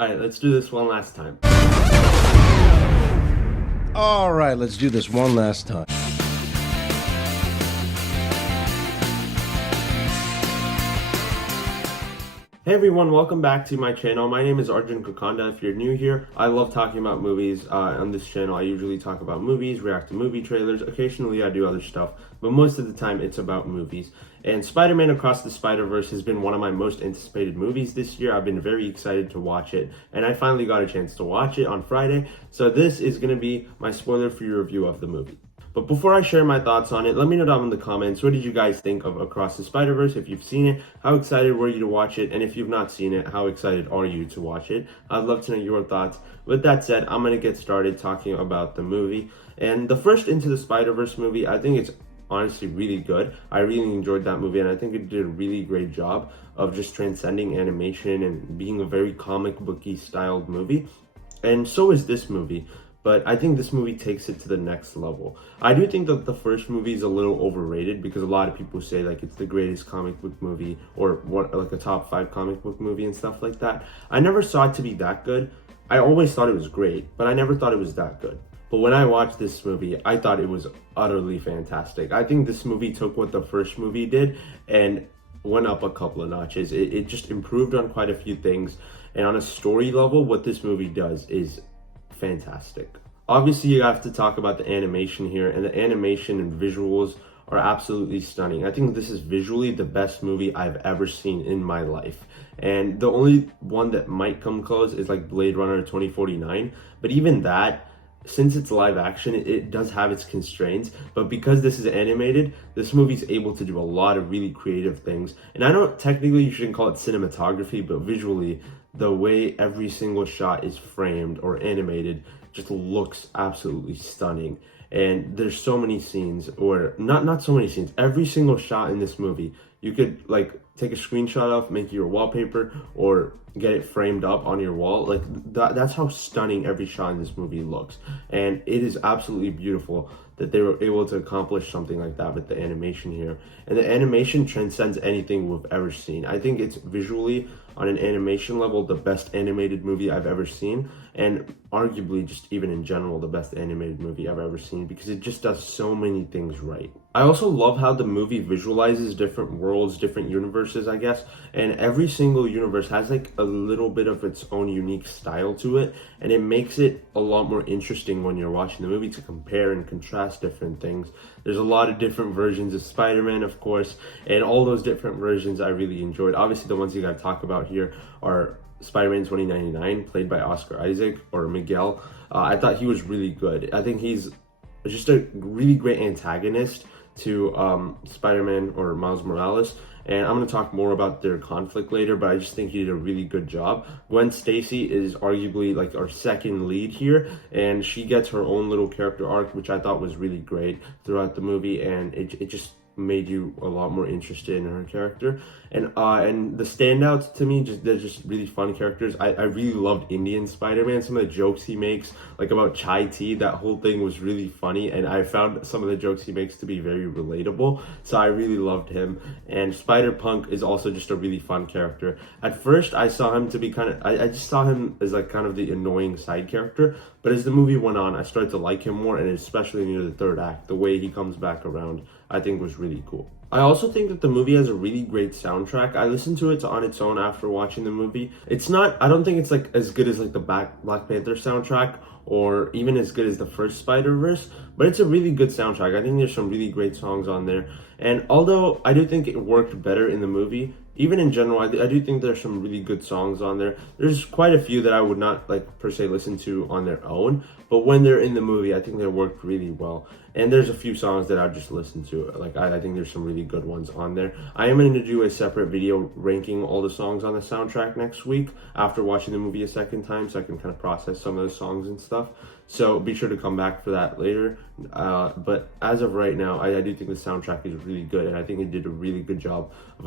Alright, let's do this one last time. All right, let's do this one last time. Hey everyone, welcome back to my channel. My name is Arjun. If you're new here, I love talking about movies on this channel. I usually talk about movies, react to movie trailers. Occasionally I do other stuff, but most of the time it's about movies. And Spider-Man Across the Spider-Verse has been one of my most anticipated movies this year. I've been very excited to watch it, and I finally got a chance to watch it on Friday. So this is going to be my spoiler-free review of the movie. But before I share my thoughts on it, let me know down in the comments, what did you guys think of Across the Spider-Verse? If you've seen it, how excited were you to watch it? And if you've not seen it, how excited are you to watch it? I'd love to know your thoughts. With that said, I'm going to get started talking about the movie. And the first Into the Spider-Verse movie, I think it's honestly really good. I really enjoyed that movie, and I think it did a really great job of just transcending animation and being a very comic booky styled movie. And so is this movie. But I think this movie takes it to the next level. I do think that the first movie is a little overrated because a lot of people say like it's the greatest comic book movie or what, like a top 5 comic book movie and stuff like that. I never saw it to be that good. I always thought it was great, but I never thought it was that good. But when I watched this movie, I thought it was utterly fantastic. I think this movie took what the first movie did and went up a couple of notches. It just improved on quite a few things. And on a story level, what this movie does is fantastic. Obviously, you have to talk about the animation here, and the animation and visuals are absolutely stunning. I think this is visually the best movie I've ever seen in my life. And the only one that might come close is like Blade Runner 2049. But even that, since it's live action, it does have its constraints, but because this is animated, this movie's able to do a lot of really creative things. And I know technically you shouldn't call it cinematography, but visually, the way every single shot is framed or animated just looks absolutely stunning. And there's so many scenes, or not so many scenes, every single shot in this movie, you could like take a screenshot of, make it your wallpaper, or get it framed up on your wall. Like that's how stunning every shot in this movie looks. And it is absolutely beautiful that they were able to accomplish something like that with the animation here. And the animation transcends anything we've ever seen. I think it's visually, on an animation level, the best animated movie I've ever seen, and arguably just even in general the best animated movie I've ever seen, because it just does so many things right. I also love how the movie visualizes different worlds, different universes, I guess, and every single universe has like a little bit of its own unique style to it, and it makes it a lot more interesting when you're watching the movie to compare and contrast different things. There's a lot of different versions of Spider-Man, of course, and all those different versions I really enjoyed. Obviously, the ones you gotta talk about here are Spider-Man 2099, played by Oscar Isaac, or Miguel. I thought he was really good. I think he's just a really great antagonist to Spider-Man or Miles Morales. And I'm going to talk more about their conflict later, but I just think he did a really good job. Gwen Stacy is arguably like our second lead here, and she gets her own little character arc, which I thought was really great throughout the movie, and it just made you a lot more interested in her character. And the standouts to me, they're just really fun characters. I really loved Indian Spider-Man. Some of the jokes he makes, like about chai tea, that whole thing was really funny, and I found some of the jokes he makes to be very relatable, so I really loved him. And Spider-Punk is also just a really fun character. At first, I saw him to be I just saw him as like kind of the annoying side character, but as the movie went on, I started to like him more, and especially near the third act, the way he comes back around, I think was really cool. I also think that the movie has a really great soundtrack. I listened to it on its own after watching the movie. I don't think it's like as good as like the Black Panther soundtrack, or even as good as the first Spider-Verse, but it's a really good soundtrack. I think there's some really great songs on there. And although I do think it worked better in the movie, even in general, I do think there's some really good songs on there. There's quite a few that I would not like per se listen to on their own, but when they're in the movie, I think they worked really well. And there's a few songs that I just listen to. Like I think there's some really good ones on there. I am going to do a separate video ranking all the songs on the soundtrack next week after watching the movie a second time, so I can kind of process some of the songs and stuff. So be sure to come back for that later. But as of right now, I do think the soundtrack is really good, and I think it did a really good job of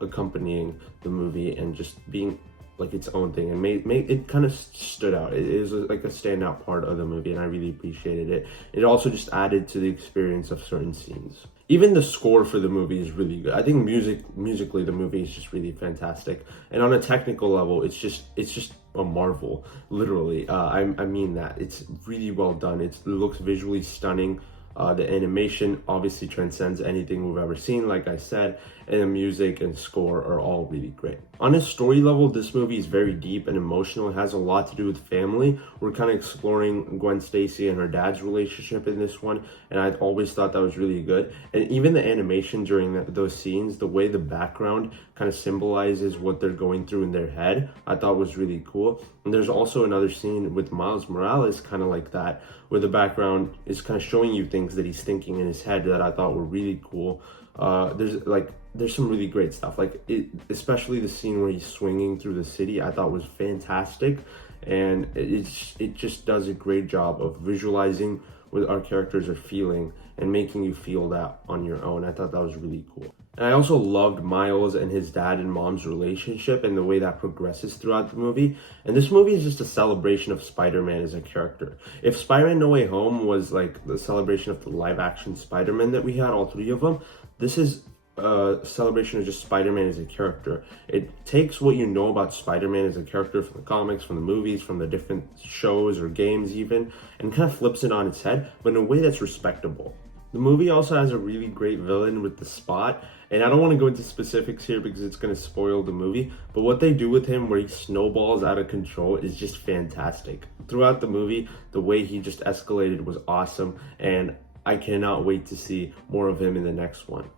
accompanying the movie and just being like its own thing, and made it kind of stood out. It is like a standout part of the movie, and I really appreciated it. It also just added to the experience of certain scenes. Even the score for the movie is really good. I think musically the movie is just really fantastic, and on a technical level, it's just a marvel, literally. I mean that. It's really well done. It looks visually stunning. The animation obviously transcends anything we've ever seen, like I said, and the music and score are all really great. On a story level, this movie is very deep and emotional. It has a lot to do with family. We're kind of exploring Gwen Stacy and her dad's relationship in this one, and I always thought that was really good. And even the animation during those scenes, the way the background kind of symbolizes what they're going through in their head, I thought was really cool. And there's also another scene with Miles Morales, kind of like that, where the background is kind of showing you things that he's thinking in his head that I thought were really cool. There's some really great stuff, especially the scene where he's swinging through the city. I thought was fantastic, and it just does a great job of visualizing what our characters are feeling and making you feel that on your own. I thought that was really cool. And I also loved Miles and his dad and mom's relationship and the way that progresses throughout the movie. And this movie is just a celebration of Spider-Man as a character. If Spider-Man No Way Home was like the celebration of the live action Spider-Man that we had, all three of them, this is a celebration of just Spider-Man as a character. It takes what you know about Spider-Man as a character from the comics, from the movies, from the different shows or games even, and kind of flips it on its head, but in a way that's respectable. The movie also has a really great villain with the Spot, and I don't want to go into specifics here because it's going to spoil the movie, but what they do with him where he snowballs out of control is just fantastic. Throughout the movie, the way he just escalated was awesome, and I cannot wait to see more of him in the next one.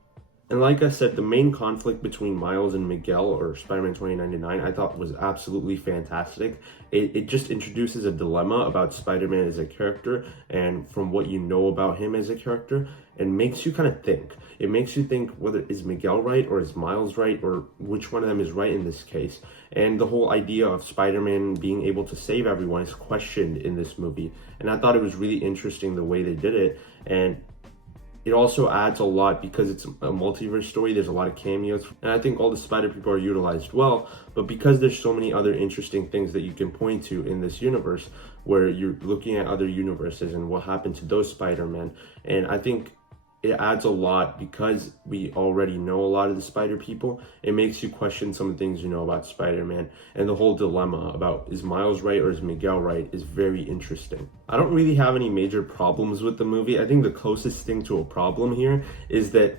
And like I said, the main conflict between Miles and Miguel, or Spider-Man 2099, I thought was absolutely fantastic. It just introduces a dilemma about Spider-Man as a character and from what you know about him as a character, and makes you kind of think. It makes you think, whether is Miguel right or is Miles right, or which one of them is right in this case. And the whole idea of Spider-Man being able to save everyone is questioned in this movie. And I thought it was really interesting the way they did it. And it also adds a lot because it's a multiverse story. There's a lot of cameos, and I think all the Spider people are utilized well. But because there's so many other interesting things that you can point to in this universe, where you're looking at other universes and what happened to those Spider-Men, and I think it adds a lot because we already know a lot of the Spider people. It makes you question some of the things you know about Spider-Man, and the whole dilemma about is Miles right or is Miguel right is very interesting. I don't really have any major problems with the movie. I think the closest thing to a problem here is that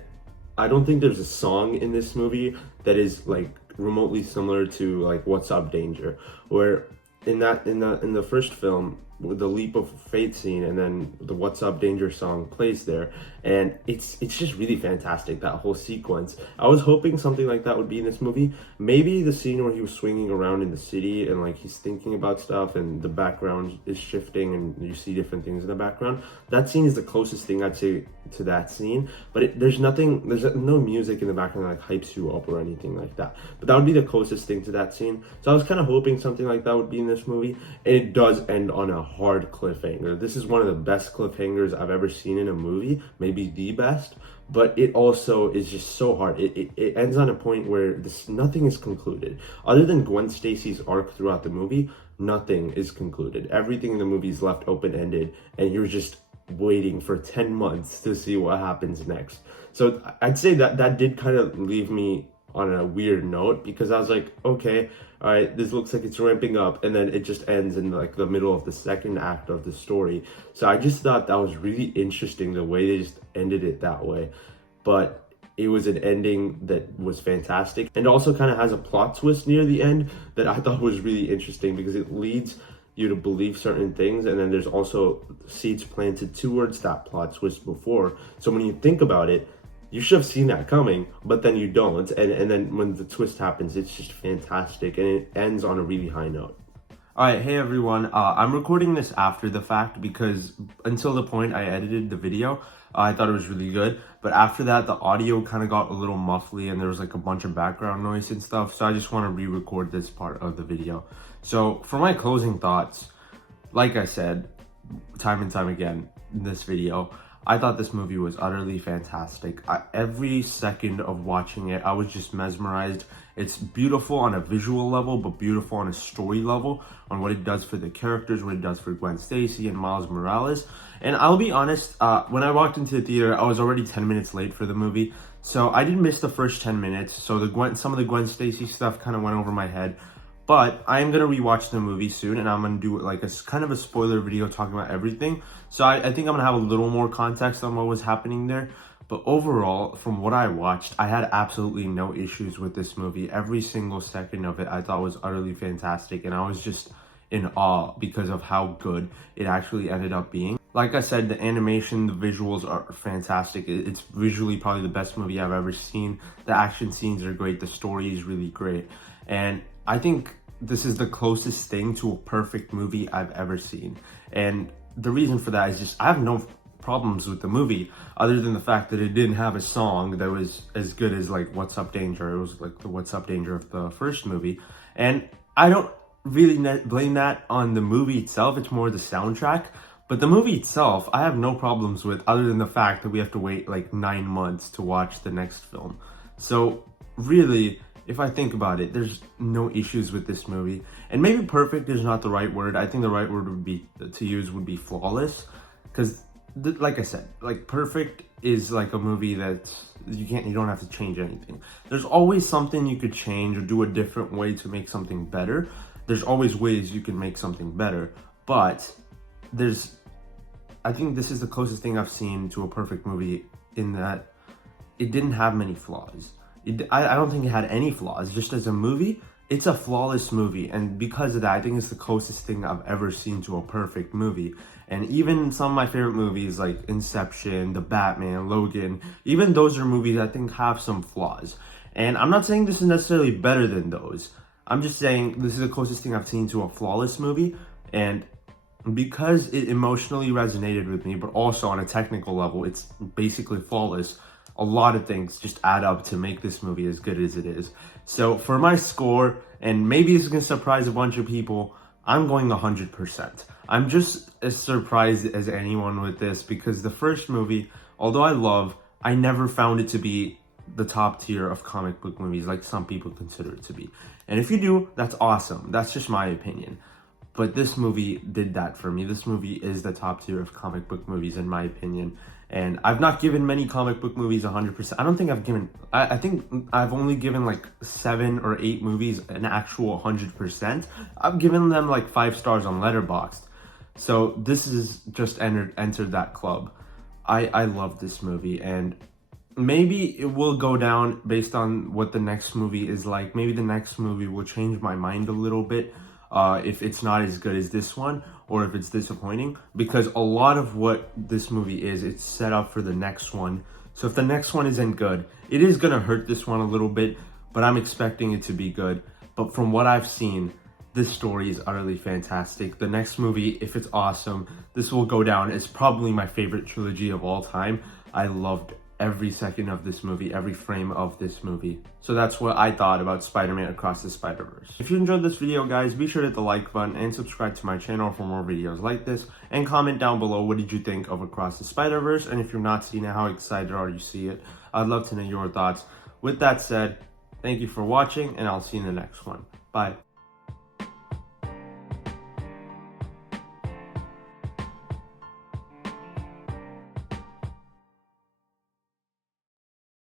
I don't think there's a song in this movie that is like remotely similar to like What's Up Danger, where in the first film, with the leap of faith scene and then the What's Up Danger song plays there, and it's just really fantastic, that whole sequence. I was hoping something like that would be in this movie. Maybe the scene where he was swinging around in the city and like he's thinking about stuff and the background is shifting and you see different things in the background. That scene is the closest thing I'd say to that scene, but there's no music in the background that like hypes you up or anything like that. But that would be the closest thing to that scene. So I was kind of hoping something like that would be in this movie, and it does end on a hard cliffhanger. This is one of the best cliffhangers I've ever seen in a movie, maybe the best, but it also is just so hard. It ends on a point where nothing is concluded. Other than Gwen Stacy's arc throughout the movie, nothing is concluded. Everything in the movie is left open-ended, and you're just waiting for 10 months to see what happens next. So I'd say that did kind of leave me on a weird note, because I was like, okay, all right, this looks like it's ramping up, and then it just ends in like the middle of the second act of the story. So I just thought that was really interesting, the way they just ended it that way. But it was an ending that was fantastic, and also kind of has a plot twist near the end that I thought was really interesting, because it leads you to believe certain things, and then there's also seeds planted towards that plot twist before. So when you think about it, you should have seen that coming, but then you don't. And then when the twist happens, it's just fantastic, and it ends on a really high note. All right, hey everyone. I'm recording this after the fact because until the point I edited the video, I thought it was really good. But after that, the audio kind of got a little muffly and there was like a bunch of background noise and stuff. So I just want to re-record this part of the video. So for my closing thoughts, like I said, time and time again in this video, I thought this movie was utterly fantastic. Every second of watching it, I was just mesmerized. It's beautiful on a visual level, but beautiful on a story level, on what it does for the characters, what it does for Gwen Stacy and Miles Morales. And I'll be honest, when I walked into the theater, I was already 10 minutes late for the movie. So I didn't miss the first 10 minutes. So some of the Gwen Stacy stuff kind of went over my head. But I am gonna rewatch the movie soon, and I'm gonna do like a kind of a spoiler video talking about everything. So I think I'm gonna have a little more context on what was happening there. But overall, from what I watched, I had absolutely no issues with this movie. Every single second of it I thought was utterly fantastic, and I was just in awe because of how good it actually ended up being. Like I said, the animation, the visuals are fantastic. It's visually probably the best movie I've ever seen. The action scenes are great. The story is really great. And I think this is the closest thing to a perfect movie I've ever seen. And the reason for that is just I have no problems with the movie other than the fact that it didn't have a song that was as good as like What's Up Danger. It was like the What's Up Danger of the first movie. And I don't really blame that on the movie itself. It's more the soundtrack. But the movie itself, I have no problems with other than the fact that we have to wait like 9 months to watch the next film. So really, if I think about it, there's no issues with this movie. And maybe perfect is not the right word. I think the right word would be to use would be flawless. Because like I said, like perfect is like a movie that you don't have to change anything. There's always something you could change or do a different way to make something better. There's always ways you can make something better. But I think this is the closest thing I've seen to a perfect movie in that it didn't have many flaws. I don't think it had any flaws. Just as a movie, it's a flawless movie. And because of that, I think it's the closest thing I've ever seen to a perfect movie. And even some of my favorite movies like Inception, The Batman, Logan, even those are movies I think have some flaws. And I'm not saying this is necessarily better than those. I'm just saying this is the closest thing I've seen to a flawless movie. And because it emotionally resonated with me, but also on a technical level, it's basically flawless. A lot of things just add up to make this movie as good as it is. So for my score, and maybe this is going to surprise a bunch of people, I'm going 100%. I'm just as surprised as anyone with this because the first movie, although I never found it to be the top tier of comic book movies like some people consider it to be. And if you do, that's awesome. That's just my opinion. But this movie did that for me. This movie is the top tier of comic book movies in my opinion. And I've not given many comic book movies 100%. I don't think I've given, I think I've only given like 7 or 8 movies an actual 100%. I've given them like 5 stars on Letterboxd. So this is just entered that club. I love this movie, and maybe it will go down based on what the next movie is like. Maybe the next movie will change my mind a little bit. If it's not as good as this one, or if it's disappointing, because a lot of what this movie is, it's set up for the next one. So if the next one isn't good, it is gonna hurt this one a little bit, but I'm expecting it to be good. But from what I've seen, this story is utterly fantastic. The next movie, if it's awesome, this will go down as probably my favorite trilogy of all time. I loved every second of this movie, every frame of this movie. So that's what I thought about Spider-Man Across the Spider-Verse. If you enjoyed this video, guys, be sure to hit the like button and subscribe to my channel for more videos like this. And comment down below, what did you think of Across the Spider-Verse? And if you're not seeing it, how excited are you to see it? I'd love to know your thoughts. With that said, thank you for watching, and I'll see you in the next one. Bye.